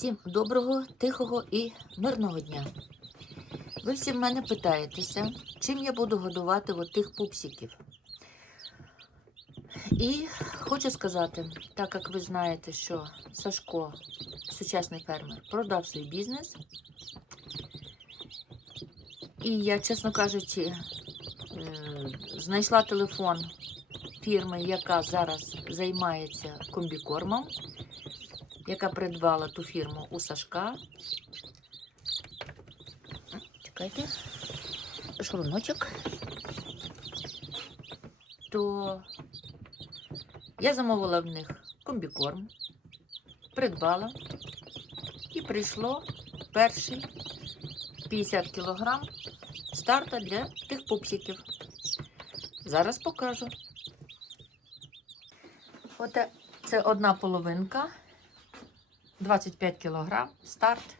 Всім доброго, тихого і мирного дня. Ви всі в мене питаєтеся, чим я буду годувати от тих пупсиків. І хочу сказати, так як ви знаєте, що Сашко, сучасний фермер, продав свій бізнес. І я, чесно кажучи, е, знайшла телефон фірми, яка зараз займається комбікормом яка придбала ту фірму у Сашка. Чекайте, шуруночок. То я замовила в них комбікорм, придбала і прийшло перший 50 кілограм старта для тих пупсиків. Зараз покажу. Оте це одна половинка. 25 кг старт.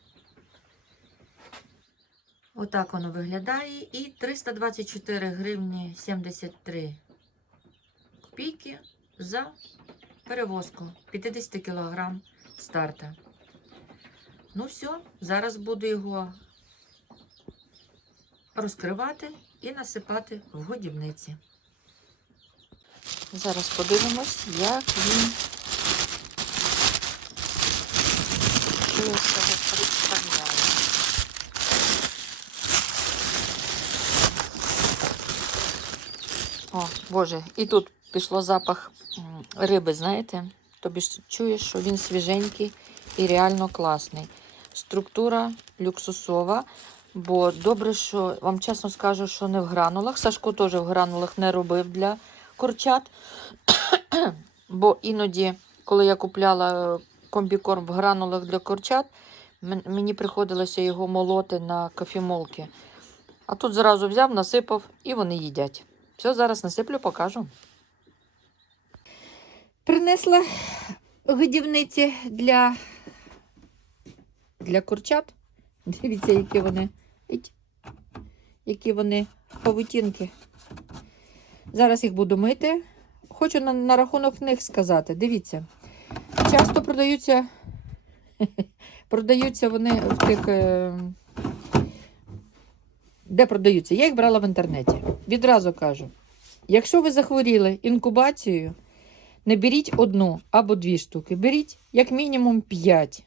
Отак воно виглядає. І 324 гривні 73 копійки за перевозку 50 кг старта. Ну все, зараз буду його розкривати і насипати в годівниці. Зараз подивимось, як він я себе. О, Боже, і тут пішло запах риби, знаєте? Тобі чуєш, що він свіженький і реально класний. Структура люксусова, бо добре, що вам чесно скажу, що не в гранулах. Сашко теж в гранулах не робив для курчат. бо іноді, коли я купляла комбікорм в гранулах для курчат, мені приходилося його молоти на кофемолки. А тут зразу взяв, насипав і вони їдять. Все, зараз насиплю, покажу. Принесла годівниці для, для курчат. Дивіться, які вони. Які вони павутінки. Зараз їх буду мити. Хочу на, на рахунок них сказати. Дивіться. Часто продаються, продаються вони в тих. е, Де продаються? Я їх брала в інтернеті. Відразу кажу: якщо ви захворіли інкубацією, не беріть одну або дві штуки, беріть як мінімум п'ять.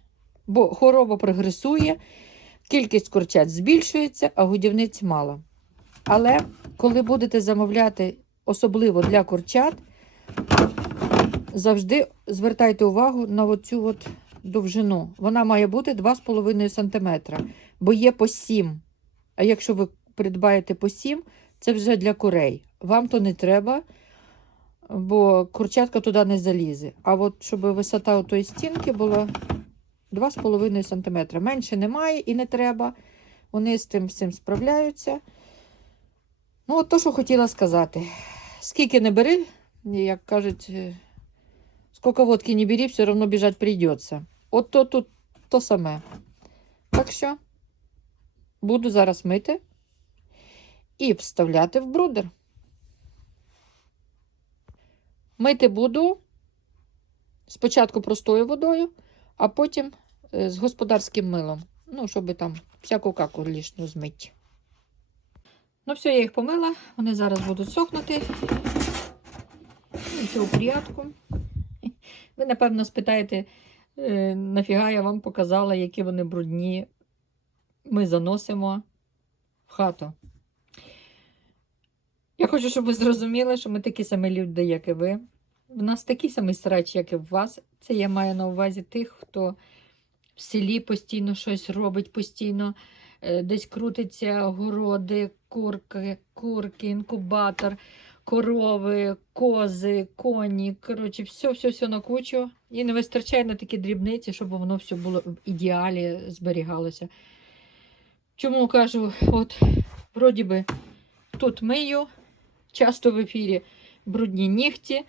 Бо хвороба прогресує, кількість курчат збільшується, а годівниць мало. Але коли будете замовляти особливо для курчат, завжди звертайте увагу на оцю от довжину. Вона має бути 2,5 см, бо є по 7. А якщо ви придбаєте по 7, це вже для курей. Вам то не треба, бо курчатка туди не залізе. А от щоб висота тої стінки була 2,5 см. Менше немає і не треба. Вони з тим всім справляються. Ну, от то, що хотіла сказати. Скільки не бери, як кажуть, скільки водки не бери, все одно біжать прийдеться. От то тут то саме. Так що буду зараз мити і вставляти в брудер. Мити буду спочатку простою водою, а потім з господарським милом. Ну, щоб там всяку каку лишню змити. Ну, все, я їх помила, вони зараз будуть сохнути. І все в порядку. Ви, напевно, спитаєте, е, нафіга я вам показала, які вони брудні. Ми заносимо в хату. Я хочу, щоб ви зрозуміли, що ми такі самі люди, як і ви. В нас такий самий срач, як і в вас. Це я маю на увазі тих, хто в селі постійно щось робить, постійно е, десь крутиться городи, курки, курки, інкубатор, корови, кози, коні. Коротше, все, все, все на кучу. І не вистачає на такі дрібниці, щоб воно все було в ідеалі зберігалося. Чому кажу, от, вроді би, тут мию, часто в ефірі брудні нігті,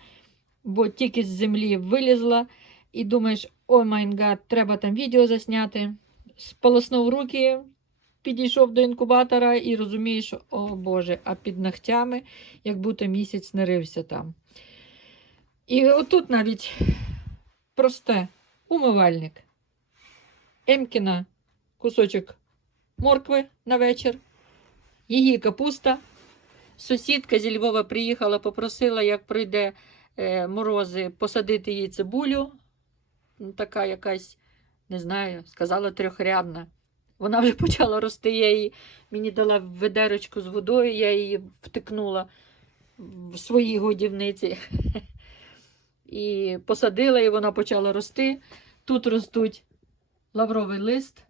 бо тільки з землі вилізла, і думаєш, ой майн треба там відео засняти. Сполоснув руки, підійшов до інкубатора і розумієш, о Боже, а під ногтями, як будто місяць не рився там. І отут навіть просте умивальник. Емкіна кусочок моркви на вечір, її капуста. Сусідка зі Львова приїхала, попросила, як пройде е, морози, посадити їй цибулю. Така якась, не знаю, сказала трьохрядна. Вона вже почала рости. Я її мені дала ведерочку з водою, я її втикнула в своїй годівниці. І посадила, і вона почала рости. Тут ростуть лавровий лист,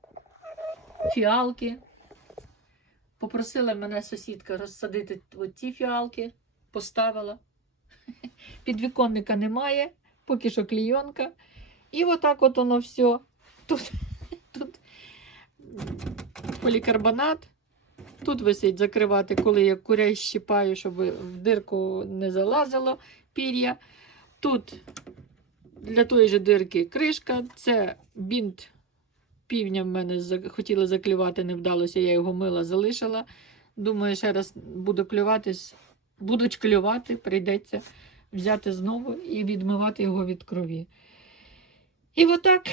фіалки. Попросила мене сусідка розсадити ці фіалки, поставила. Підвіконника немає, поки що клійонка. І отак от воно все. Тут, тут полікарбонат. Тут висить закривати, коли я курей щипаю, щоб в дирку не залазило пір'я. Тут для тої ж дирки кришка. Це бінт півня в мене хотіла заклювати, не вдалося, я його мила, залишила. Думаю, ще раз буду клюватись, будуть клювати, прийдеться взяти знову і відмивати його від крові. І отак.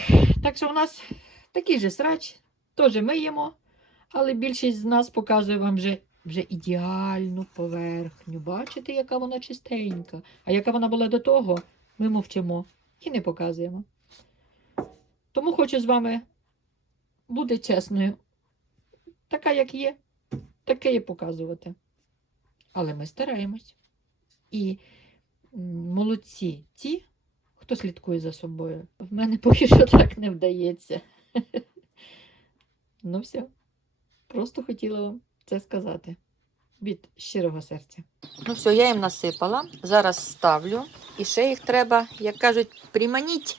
Так що у нас такий же срач, теж миємо, але більшість з нас показує вам вже, вже ідеальну поверхню. Бачите, яка вона чистенька. А яка вона була до того, ми мовчимо і не показуємо. Тому хочу з вами бути чесною. Така, як є, таке і показувати. Але ми стараємось. І молодці ті, хто слідкує за собою. В мене поки що так не вдається. Ну все. Просто хотіла вам це сказати. Від щирого серця. Ну все, я їм насипала. Зараз ставлю. І ще їх треба, як кажуть, приманіть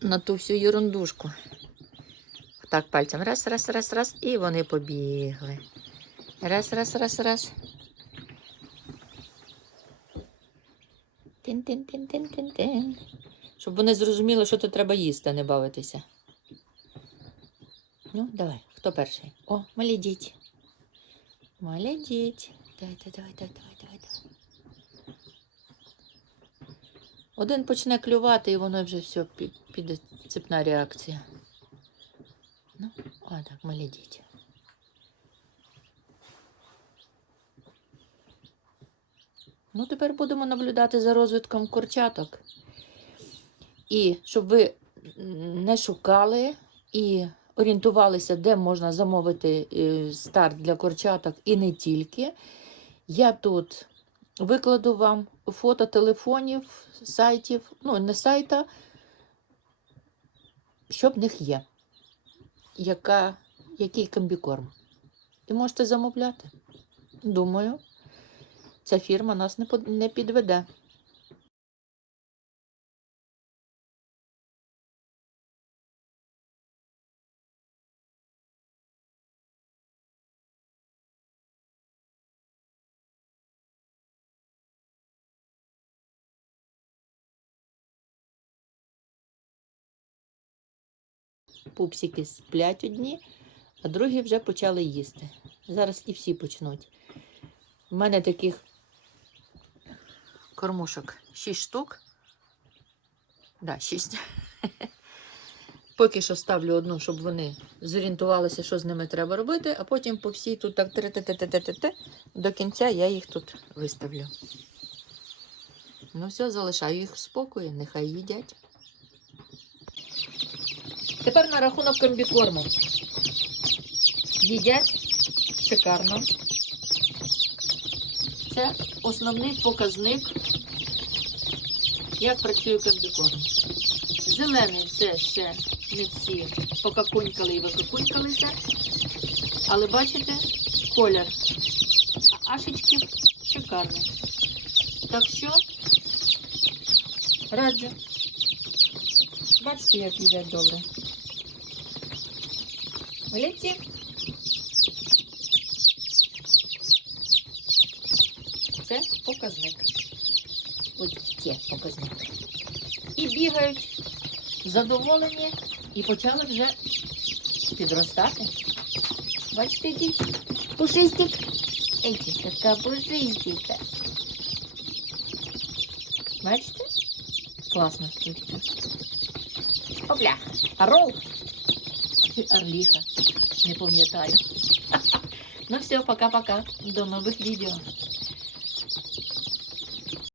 на ту всю ерундушку. Так, пальцем раз, раз, раз, раз, і вони побігли. Раз, раз, раз, раз. Тин-тин-тин-тин-тин-тин. Щоб вони зрозуміли, що тут треба їсти, а не бавитися. Ну, давай, хто перший? О. Малі діти. Давай, давай, давай, давай, давай, давай. Один почне клювати, і воно вже все піде цепна реакція. Ну, о, так, малі діти. Ну, тепер будемо наблюдати за розвитком курчаток. І щоб ви не шукали і орієнтувалися, де можна замовити е, старт для курчаток і не тільки. Я тут викладу вам фото телефонів, сайтів, ну, не сайта, що в них є, яка, який комбікорм. І можете замовляти. Думаю, ця фірма нас не підведе. Пупсики сплять одні, а другі вже почали їсти. Зараз і всі почнуть. У мене таких кормушок 6 штук. Да, 6. Поки що ставлю одну, щоб вони зорієнтувалися, що з ними треба робити, а потім по всій тут так те до кінця я їх тут виставлю. Ну все, залишаю їх в спокої, нехай їдять. Тепер на рахунок комбікорму. Їдять шикарно. Це основний показник, як працює комбікорм. Зелений це ще не всі покакунькали і викакунькалися. Але бачите, колір ашечків шикарний. Так що раджу. Бачите, як їдять добре. Молодці. Це показник. Ось є показник. І бігають задоволені і почали вже підростати. Бачите, який пушистик? Ейті, така пушистика. Бачите? Класна штучка. Опля. Орол. Чи орліха. Не пам'ятаю. Ну все, пока-пока. До нових відео.